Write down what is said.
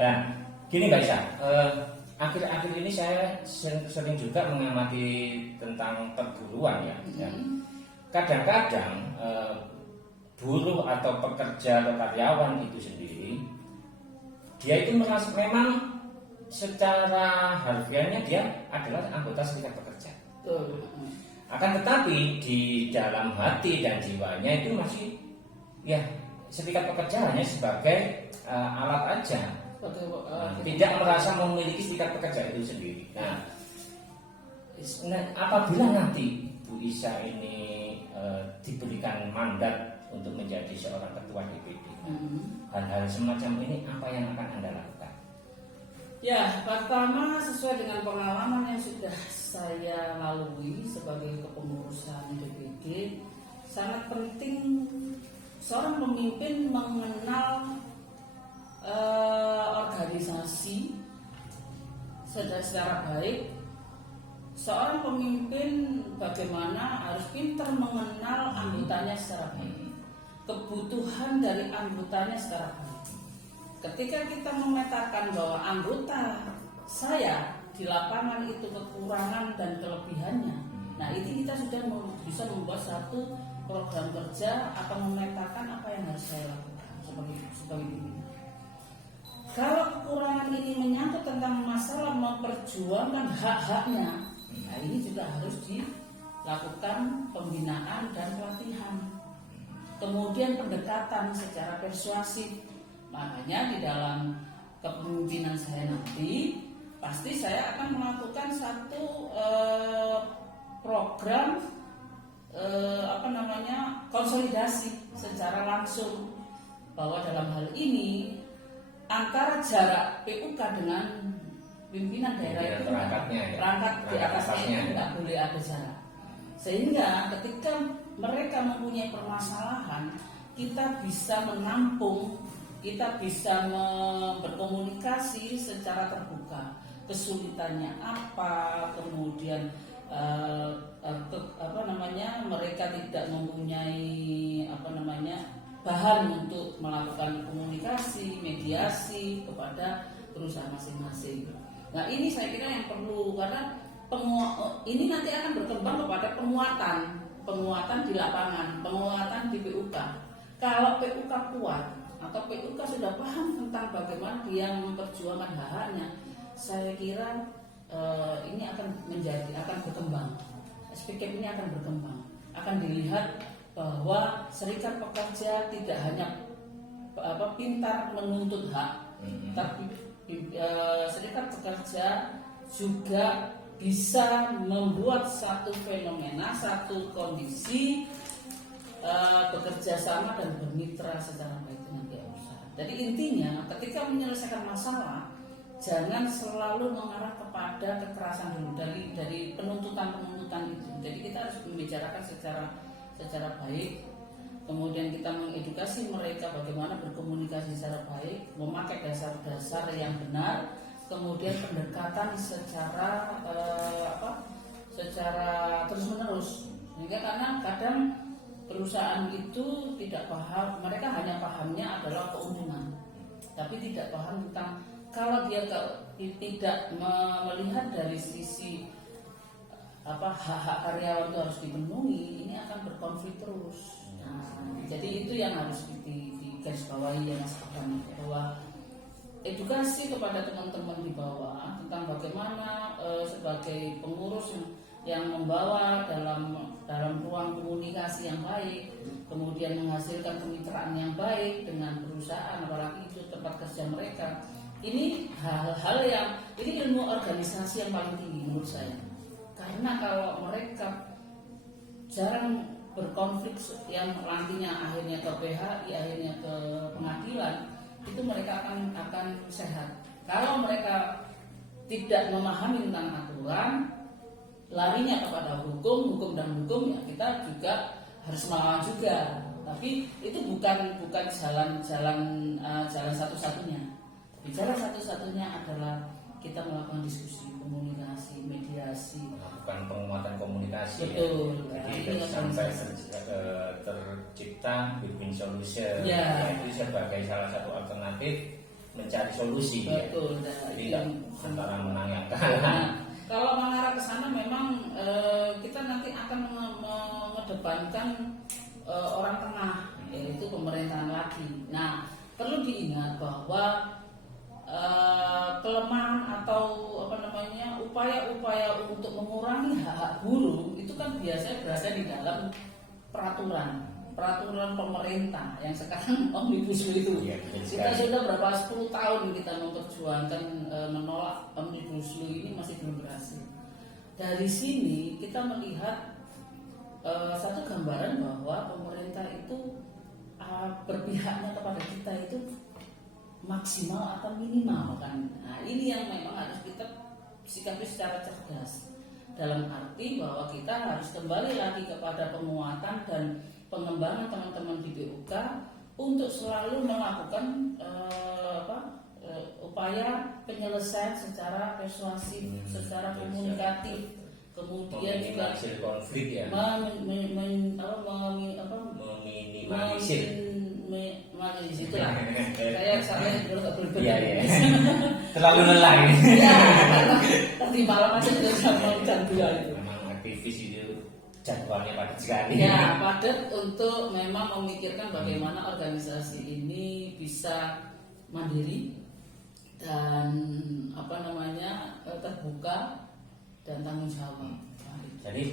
Nah, gini Mbak Isa, akhir-akhir ini saya sering juga mengamati tentang perburuan ya. Kadang-kadang buruh atau pekerja atau karyawan itu sendiri, dia itu merasa memang secara harfiahnya dia adalah anggota serikat pekerja. Akan tetapi di dalam hati dan jiwanya itu masih ya serikat pekerja hanya sebagai alat aja. Tidak merasa memiliki serikat pekerja itu sendiri. Nah, apabila nanti Bu Isa ini diberikan mandat untuk menjadi seorang ketua DPD, hal-hal semacam ini apa yang akan Anda lakukan? Ya, pertama sesuai dengan pengalaman yang sudah saya lalui sebagai kepengurusan DPD, sangat penting seorang pemimpin mengenal organisasi secara baik. Seorang pemimpin bagaimana harus pintar mengenal anggotanya secara baik, kebutuhan dari anggotanya secara baik. Ketika kita memetakan bahwa anggota saya di lapangan itu kekurangan dan kelebihannya, nah ini kita sudah bisa membuat satu program kerja atau memetakan apa yang harus saya lakukan sebagai pimpinan. Kalau kekurangan ini menyangkut tentang masalah memperjuangkan hak-haknya, nah ini juga harus dilakukan pembinaan dan pelatihan. Kemudian pendekatan secara persuasif. Makanya di dalam kepemimpinan saya nanti pasti saya akan melakukan satu program konsolidasi secara langsung bahwa dalam hal ini antara jarak PUK dengan pimpinan daerah itu perangkat di atasnya itu nggak boleh ada jarak, sehingga ketika mereka mempunyai permasalahan kita bisa menampung, kita bisa berkomunikasi secara terbuka, kesulitannya apa, kemudian mereka tidak mempunyai bahan untuk melakukan komunikasi, mediasi kepada perusahaan masing-masing. Nah ini saya kira yang perlu, karena ini nanti akan berkembang kepada penguatan di lapangan, penguatan di PUK. Kalau PUK kuat atau PUK sudah paham tentang bagaimana dia memperjuangkan hak-haknya, saya kira ini akan berkembang. SPKM ini akan berkembang, akan dilihat bahwa serikat pekerja tidak hanya pintar menuntut hak, tapi serikat pekerja juga bisa membuat satu fenomena, satu kondisi bekerja sama dan bermitra secara baik dengan pihak usaha. Jadi intinya ketika menyelesaikan masalah jangan selalu mengarah kepada kekerasan dulu dari penuntutan itu. Jadi kita harus membicarakan secara baik, kemudian kita mengedukasi mereka bagaimana berkomunikasi secara baik, memakai dasar-dasar yang benar, kemudian pendekatan secara terus-menerus. Sehingga karena kadang perusahaan itu tidak paham, mereka hanya pahamnya adalah keuntungan, tapi tidak paham tentang kalau dia tidak melihat dari sisi hak-hak karyawan itu harus dipenuhi, ini akan berkonflik terus. Jadi itu yang harus digarisbawahi ya Mas Abang, bahwa edukasi kepada teman-teman di bawah tentang bagaimana sebagai pengurus yang membawa dalam ruang komunikasi yang baik, kemudian menghasilkan kemitraan yang baik dengan perusahaan, apalagi itu tempat kerja mereka. Ini hal-hal yang ini ilmu organisasi yang paling tinggi menurut saya. Karena kalau mereka jarang berkonflik yang nantinya akhirnya ke PHI, akhirnya ke pengadilan, itu mereka akan sehat. Kalau mereka tidak memahami tentang aturan, larinya kepada hukum ya kita juga harus melawan juga. Tapi itu bukan jalan satu-satunya. Bicara satu-satunya adalah kita melakukan diskusi, komunikasi, mediasi, melakukan penguatan komunikasi. Betul. Ya. Jadi sampai tercipta win-win solution. Ya. Itu sebagai salah satu alternatif mencari solusi. Betul. Ya. Nah, Jadi itu tidak yang antara menang yang kalah. Nah, kalau mengarah ke sana memang kita nanti akan mengedepankan orang tengah, yaitu pemerintahan lagi. Nah, perlu diingat bahwa kelemahan atau upaya-upaya untuk mengurangi hak-hak buruh itu kan biasanya berada di dalam peraturan pemerintah yang sekarang omnibus law itu. Ya, Kita sudah berapa 10 tahun kita memperjuangkan menolak omnibus law ini masih belum berhasil. Dari sini kita melihat satu gambaran bahwa pemerintah itu berpihaknya kepada kita itu maksimal atau minimal kan. Nah, ini yang memang harus kita sikapi secara cerdas. Dalam arti bahwa kita harus kembali lagi kepada penguatan dan pengembangan teman-teman di BUK untuk selalu melakukan upaya penyelesaian secara persuasif, secara komunikatif, kemudian juga konflik ya. Meminimalisir itu lah. Saya belum Iya. Terlalu lelah ini. Ya, karena tadi malam aja sudah jam 2 itu. Memang aktivis itu jadwalnya padat sekali. Ya, padat untuk memang memikirkan bagaimana organisasi ini bisa mandiri dan terbuka dan tanggung jawab. Jadi